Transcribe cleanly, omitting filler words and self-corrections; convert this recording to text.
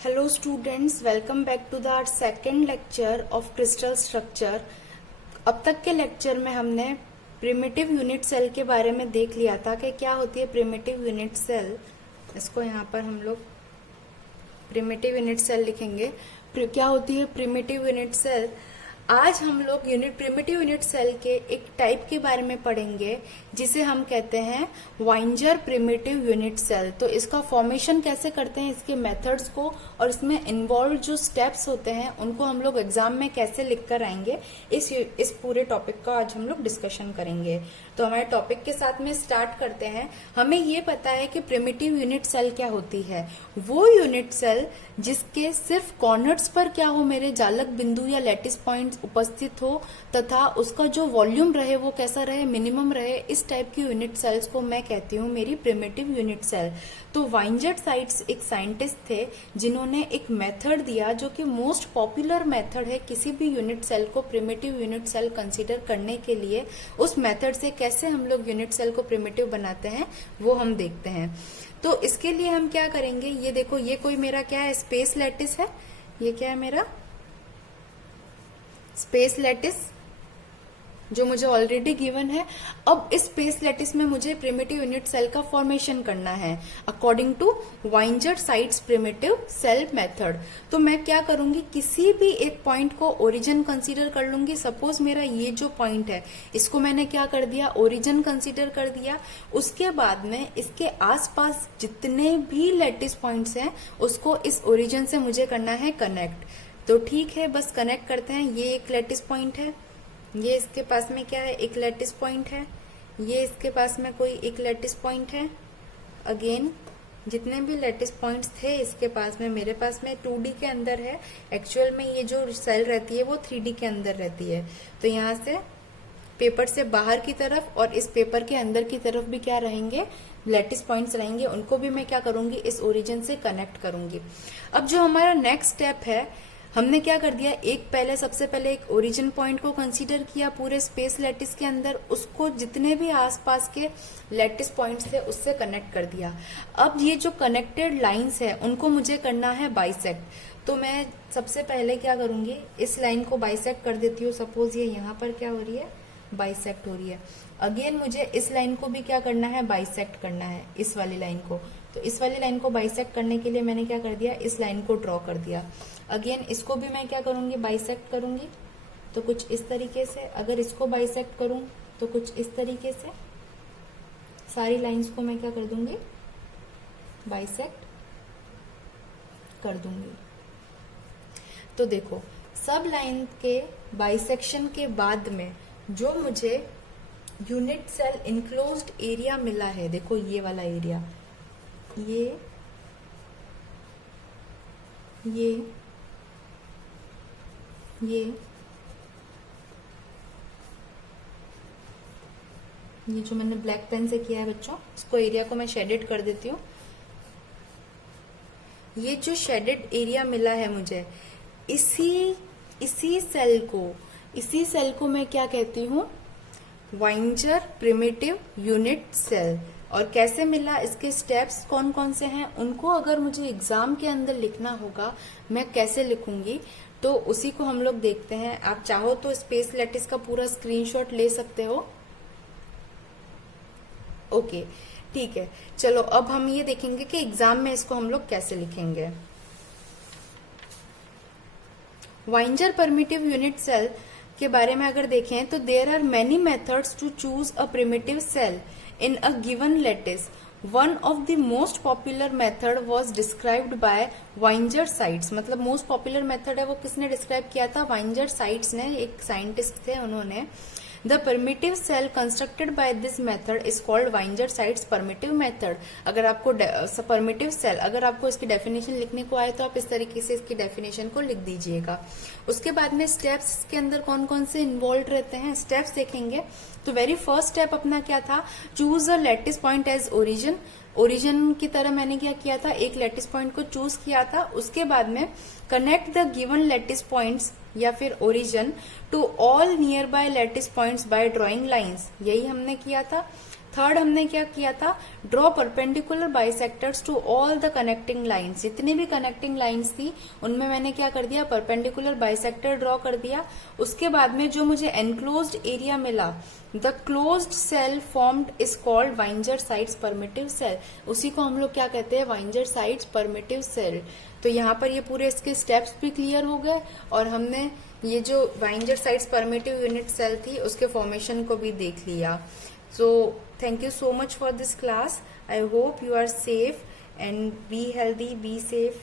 Hello students, welcome back to the our second lecture of crystal structure. अब तक के lecture में हमने प्रिमिटिव यूनिट सेल के बारे में देख लिया था कि क्या होती है प्रिमिटिव यूनिट सेल। इसको यहाँ पर हम लोग प्रिमिटिव यूनिट सेल लिखेंगे। क्या होती है प्रिमिटिव यूनिट सेल। आज हम लोग प्रिमिटिव यूनिट सेल के एक टाइप के बारे में पढ़ेंगे जिसे हम कहते हैं वाइंजर प्रिमिटिव यूनिट सेल। तो इसका फॉर्मेशन कैसे करते हैं, इसके मेथड्स को और इसमें इन्वॉल्व जो स्टेप्स होते हैं उनको हम लोग एग्जाम में कैसे लिख कर आएंगे, इस पूरे टॉपिक का आज हम लोग डिस्कशन करेंगे। तो हमारे टॉपिक के साथ में स्टार्ट करते हैं। हमें ये पता है कि प्रिमिटिव यूनिट सेल क्या होती है। वो यूनिट सेल जिसके सिर्फ कॉर्नर्स पर क्या हो, मेरे जालक बिंदु या लैटिस पॉइंट उपस्थित हो तथा उसका जो वॉल्यूम रहे वो कैसा रहे, मिनिमम रहे, इस टाइप की यूनिट सेल्स को मैं कहती हूँ मेरी प्रिमिटिव यूनिट सेल। तो वाइंजर साइट्स एक साइंटिस्ट थे जिन्होंने एक मेथड दिया जो कि मोस्ट पॉपुलर मेथड है किसी भी यूनिट सेल को प्रिमिटिव यूनिट सेल कंसीडर करने के लिए। उस मेथड से कैसे हम लोग यूनिट सेल को प्रिमिटिव बनाते हैं वो हम देखते हैं। तो इसके लिए हम क्या करेंगे, ये देखो, ये कोई मेरा क्या है, स्पेस लैटिस है। ये क्या है, मेरा स्पेस लैटिस जो मुझे ऑलरेडी गिवन है। अब इस स्पेस लैटिस में मुझे प्रिमिटिव यूनिट सेल का फॉर्मेशन करना है अकॉर्डिंग टू वाइंजर साइट्स प्रिमिटिव सेल मेथड। तो मैं क्या करूंगी, किसी भी एक पॉइंट को ओरिजिन कंसीडर कर लूंगी। सपोज मेरा ये जो पॉइंट है इसको मैंने क्या कर दिया, ओरिजिन कंसीडर कर दिया। उसके बाद में इसके आसपास जितने भी लैटिस पॉइंट्स हैं उसको इस ओरिजिन से मुझे करना है कनेक्ट। तो ठीक है, बस कनेक्ट करते हैं। ये एक लैटिस पॉइंट है, ये इसके पास में क्या है, एक लैटिस पॉइंट है, ये इसके पास में कोई एक लैटिस पॉइंट है। अगेन जितने भी लैटिस पॉइंट्स थे इसके पास में, मेरे पास में 2D के अंदर है। एक्चुअल में ये जो सेल रहती है वो 3D के अंदर रहती है। तो यहाँ से पेपर से बाहर की तरफ और इस पेपर के अंदर की तरफ भी क्या रहेंगे, लैटिस पॉइंट्स रहेंगे। उनको भी मैं क्या करूंगी, इस ओरिजिन से कनेक्ट करूंगी। अब जो हमारा नेक्स्ट स्टेप है, हमने क्या कर दिया, सबसे पहले एक ओरिजिन पॉइंट को कंसीडर किया पूरे स्पेस लैटिस के अंदर, उसको जितने भी आसपास के लैटिस पॉइंट्स थे उससे कनेक्ट कर दिया। अब ये जो कनेक्टेड लाइंस है उनको मुझे करना है बाइसेक्ट। तो मैं सबसे पहले क्या करूंगी, इस लाइन को बाइसेक्ट कर देती हूँ। सपोज ये यहाँ पर क्या हो रही है, बाइसेक्ट हो रही है। अगेन मुझे इस लाइन को भी क्या करना है, बाइसेक्ट करना है, इस वाली लाइन को। तो इस वाली लाइन को बाइसेक्ट करने के लिए मैंने क्या कर दिया, इस लाइन को ड्रॉ कर दिया। अगेन इसको भी मैं क्या करूंगी, बाइसेक्ट करूंगी। तो कुछ इस तरीके से, अगर इसको बाइसेक्ट करूं तो कुछ इस तरीके से सारी लाइंस को मैं क्या कर दूंगी, बाइसेक्ट कर दूंगी। तो देखो, सब लाइन के बाइसेक्शन के बाद में जो मुझे यूनिट सेल इनक्लोज्ड एरिया मिला है, देखो ये वाला एरिया, ये जो मैंने ब्लैक पेन से किया है बच्चों, इसको एरिया को मैं शेडेड कर देती हूँ। ये जो शेडेड एरिया मिला है मुझे, इसी सेल को मैं क्या कहती हूँ, वाइंजर प्रिमिटिव यूनिट सेल। और कैसे मिला, इसके स्टेप्स कौन कौन से हैं, उनको अगर मुझे एग्जाम के अंदर लिखना होगा मैं कैसे लिखूंगी, तो उसी को हम लोग देखते हैं। आप चाहो तो स्पेस लैटिस का पूरा स्क्रीनशॉट ले सकते हो। ओके, ठीक है, चलो अब हम ये देखेंगे कि एग्जाम में इसको हम लोग कैसे लिखेंगे। वाइंजर प्रिमिटिव यूनिट सेल के बारे में अगर देखें तो there are many methods to choose a primitive cell in a given lattice. One of the most popular method was described by वाइंजर साइट्स। मतलब मोस्ट पॉपुलर मेथड है वो किसने डिस्क्राइब किया था, वाइंजर साइट्स ने, एक साइंटिस्ट थे उन्होंने। The primitive cell constructed by this method is called वाइंजर साइट्स परमिटिव मेथड। अगर आपको परमिटिव सेल, अगर आपको इसकी डेफिनेशन लिखने को आए तो आप इस तरीके से इसकी डेफिनेशन को लिख दीजिएगा। उसके बाद में स्टेप्स के अंदर कौन कौन से इन्वॉल्व रहते हैं, स्टेप्स देखेंगे। तो वेरी फर्स्ट स्टेप अपना क्या था, choose a lattice point as origin. Origin की तरह मैंने क्या किया था, एक लैटिस पॉइंट को चूज किया था। उसके बाद में connect the given lattice points या फिर origin to all nearby lattice points by drawing lines, यही हमने किया था। थर्ड हमने क्या किया था, draw perpendicular bisectors to all the connecting lines. जितनी भी कनेक्टिंग लाइंस थी उनमें मैंने क्या कर दिया, परपेंडिकुलर बाइसेक्टर ड्रॉ कर दिया। उसके बाद में जो मुझे एनक्लोज्ड एरिया मिला, the closed cell formed is called वाइंजर साइड्स परमिटिव सेल। उसी को हम लोग क्या कहते हैं, वाइंजर साइड्स परमिटिव सेल। तो यहाँ पर ये पूरे इसके स्टेप्स भी क्लियर हो गए और हमने ये जो वाइंजर साइड्स परमिटिव यूनिट सेल थी उसके फॉर्मेशन को भी देख लिया। So thank you so much for this class. I hope you are safe and be healthy, be safe.